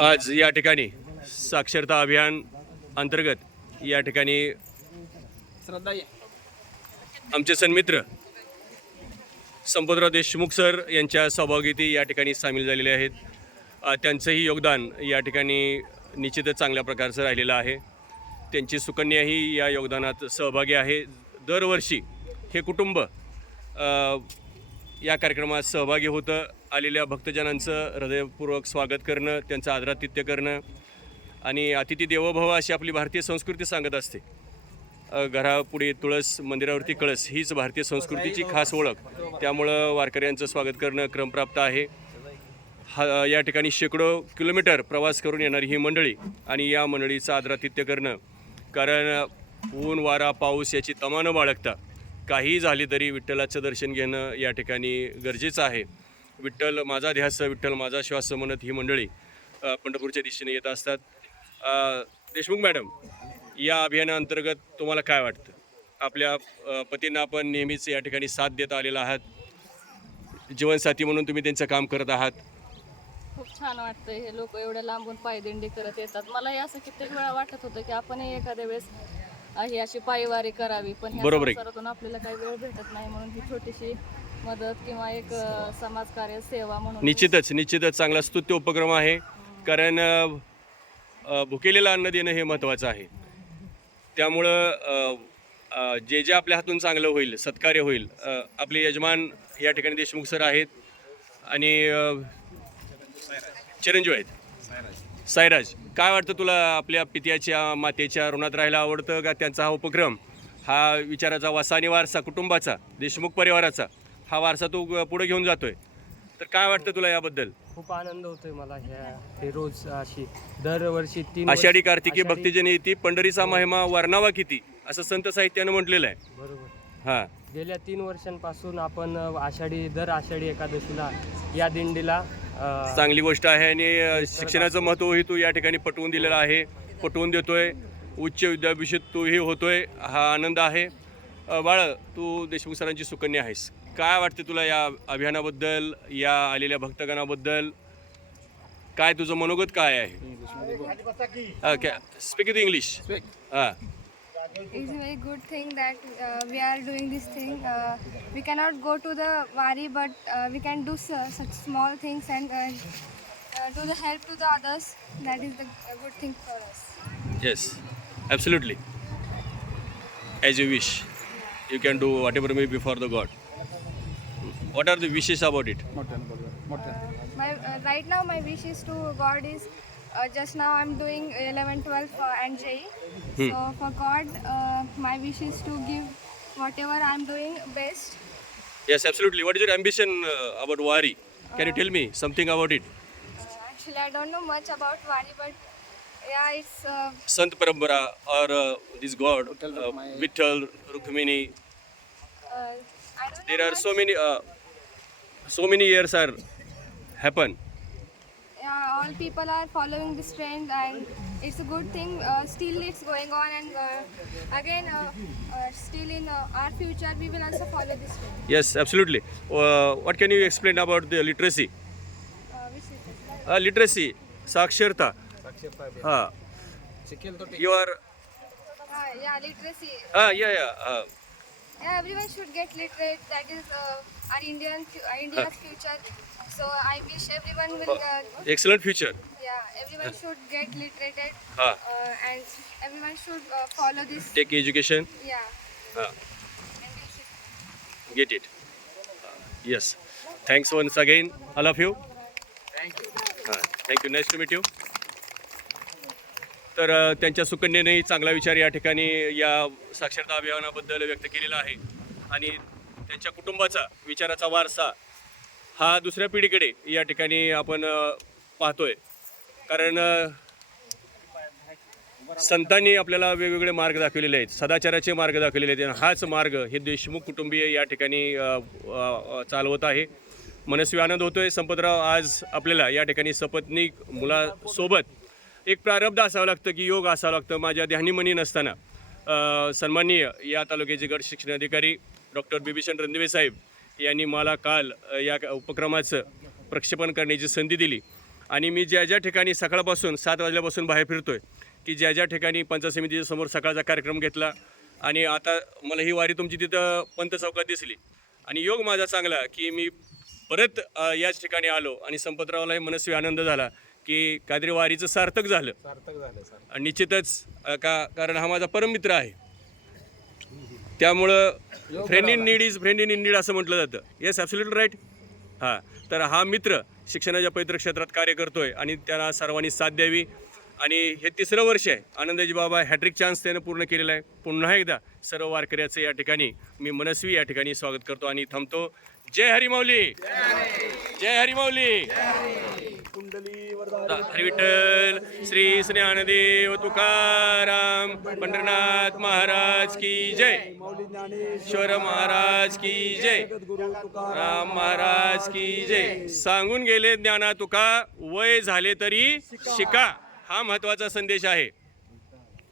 आज या ठिकाणी साक्षरता अभियान अंतर्गत या ठिकाणी आमचे सन्मित्र संपतराव देशमुख सर यांच्या सहभागिती या ठिकाणी सामील झालेले आहेत. त्यांचंही योगदान या ठिकाणी निश्चितच चांगल्या प्रकारचं राहिलेलं आहे. त्यांची सुकन्याही या योगदानात सहभागी आहे. दरवर्षी हे कुटुंब या कार्यक्रमात सहभागी होतं. आलेल्या भक्तजनांचं हृदयपूर्वक स्वागत करणं, त्यांचं आदरातिथ्य करणं आणि अतिथी देवो भव अशी आपली भारतीय संस्कृती सांगत असते. घरापुढे तुळस, मंदिरावरती कळस हीच भारतीय संस्कृतीची खास ओळख. त्यामुळं वारकऱ्यांचं स्वागत करणं क्रमप्राप्त आहे. या ठिकाणी शेकडो किलोमीटर प्रवास करून येणारी ही मंडळी आणि या मंडळीचं आदरातिथ्य करणं, कारण ऊन वारा पाऊस याची तमा न बाळगता काही झाली तरी विठ्ठलाचं दर्शन घेणं या ठिकाणी गरजेचं आहे. विठ्ठल माझा ध्यास, विठ्ठल माझा श्वास म्हणत ही मंडळी पंढरपूरच्या दिशेने येत असतात. देशमुख मॅडम, या अभियानाअंतर्गत तुम्हाला काय वाटतं? आपल्या पतींना आपण नेहमीच या ठिकाणी साथ देत आलेला आहात. जीवनसाथी म्हणून तुम्ही त्यांचं काम करत आहात. खूप छान वाटतं. हे लोक एवढ्या लांबून पायदिंडी करत येतात. मलाही असं कित्येक वेळा वाटत होतं की आपणही एखाद्या वेळेस ही अशी पायवारी करावी, पण ह्या संसारातून आपल्याला काही वेळ भेटत नाही. म्हणून ही छोटीशी मदत किंवा एक समाजकार्य सेवा म्हणून निश्चितच चांगला स्तुत्य उपक्रम आहे. कारण भुकेलेला अन्न देणं हे महत्त्वाचं आहे. त्यामुळं जे जे आपल्या हातून चांगलं होईल, सत्कार्य होईल. आपले यजमान या ठिकाणी देशमुख सर आहेत आणि चिरंजीव आहेत साईराज. काय वाटतं तुला? आपल्या पित्याच्या मातेच्या ऋणात राहायला आवडतं का? त्यांचा हा उपक्रम, हा विचाराचा वासा आणि वारसा कुटुंबाचा, देशमुख परिवाराचा हा वारसा तू पुढे घेऊन जातोय, तर काय वाटतं तुला याबद्दल? खूप आनंद होतोय मला. हे रोज अशी दरवर्षी 3 आषाढी कार्तिकी भक्तिजन येती, पंढरीचा महिमा वर्णावा किती, असं संत साहित्यानं म्हटलेलं आहे. बरोबर. हां, गेल्या 3 वर्षांपासून आपण दर आषाढी एकादशीला या दिंडीला चांगली गोष्ट आहे. आणि शिक्षणाचं महत्त्वही तू या ठिकाणी पटवून दिलेलं आहे, पटवून देतोय. उच्च विद्याभूषित तूही होतोय, हा आनंद आहे. बाळ, तू देशमुख सरांची सुकन्या आहेस. काय वाटते तुला या अभियानाबद्दल, या आलेल्या भक्तगणाबद्दल? काय तुझं मनोगत काय आहे? Speak with English. हां, It's a very good thing that we are doing this thing. We cannot go to the wari, but we can do such small things and do the help to the others. That is the good thing for us. yes, absolutely. As you wish, you can do whatever may be for the God. What are the wishes about it? Right now my wish is to God is just now I'm doing 11, 12 and JEE. So for God, my wish is to give whatever I'm doing best. Yes, absolutely. What is your ambition about Wari? Can you tell me something about it? Actually, I don't know much about wari, but yeah, it's Sant Parambara or this God, Vitthal, Rukmini. I don't There know are much. so many years are happen. Yeah, all people are following this trend and it's a good thing. Still it's going on and again still in our future we will also follow this trend. Yes, absolutely. What can you explain about the literacy? Which is Literacy, साक्षरता. हाँ, you are. yeah, literacy. Yeah. Yeah, everyone should get literate. That is our India's future. So I wish everyone will. Excellent future. Yeah, everyone should get literated. And everyone should follow this. Take education. Yeah. Uh, And this is- get it. Yes. Thanks once again, all of you. Thank you. Nice to meet you. तर त्यांच्या सुकन्येनेही चांगला विचार या ठिकाणी या साक्षरता अभियानाबद्दल व्यक्त केलेला आहे. आणि त्यांच्या कुटुंबाचा विचाराचा वारसा हा दुसऱ्या पिढीकडे या ठिकाणी आपण पाहतोय. कारण संतांनी आपल्याला वेगवेगळे मार्ग दाखवलेले आहेत, सदाचाराचे मार्ग दाखवलेले आहेत. आणि हाच मार्ग हे देशमुख कुटुंबीय या ठिकाणी चालवत आहे. मनस्वी आनंद होतोय. संपतराव, आज आपल्याला या ठिकाणी सपत्नीक मुलासोबत एक प्रारब्ध असावं लागतं की योग असावं लागतं. माझ्या ध्यानीमनी नसताना सन्माननीय या तालुक्याचे गट शिक्षण अधिकारी डॉक्टर बिभीषण रणदिवे साहेब यांनी मला काल या उपक्रमाचं प्रक्षेपण करण्याची संधी दिली. आणि मी ज्या ज्या ठिकाणी सकाळपासून 7 वाजल्यापासून बाहेर फिरतो आहे की ज्या ज्या ठिकाणी पंचायत समितीच्या समोर सकाळचा कार्यक्रम घेतला आणि आता मला ही वारी तुमची तिथं पंत चौकात दिसली आणि योग माझा चांगला की मी परत याच ठिकाणी आलो आणि संपतरावलाही मनस्वी आनंद झाला की काहीतरी वारीचं सार्थक झालं. आणि निश्चितच कारण हा माझा परममित्र आहे. त्यामुळं friend in need is friend in need असं म्हटलं जातं. Yes absolutely right. हां, तर हा मित्र शिक्षणाच्या पवित्र क्षेत्रात कार्य करतो आहे आणि त्यांना सर्वांनी साथ द्यावी. आणि हे 3रं वर्ष आहे. आनंदाजी बाबा हॅट्रिक चान्स त्यानं पूर्ण केलेला आहे. पुन्हा एकदा सर्व वारकऱ्याचं या ठिकाणी मी मनस्वी या ठिकाणी स्वागत करतो आणि थांबतो. जय हरी माऊली, जय हरी माऊली. हरी विठ्ठल. श्री ज्ञानदेव तुकाराम पंढरनाथ महाराज की जय. ईश्वर महाराज की जय. राम महाराज की जय. सांगून गेले ज्ञाना तुका, वय झाले तरी शिका. हा महत्त्वाचा संदेश आहे.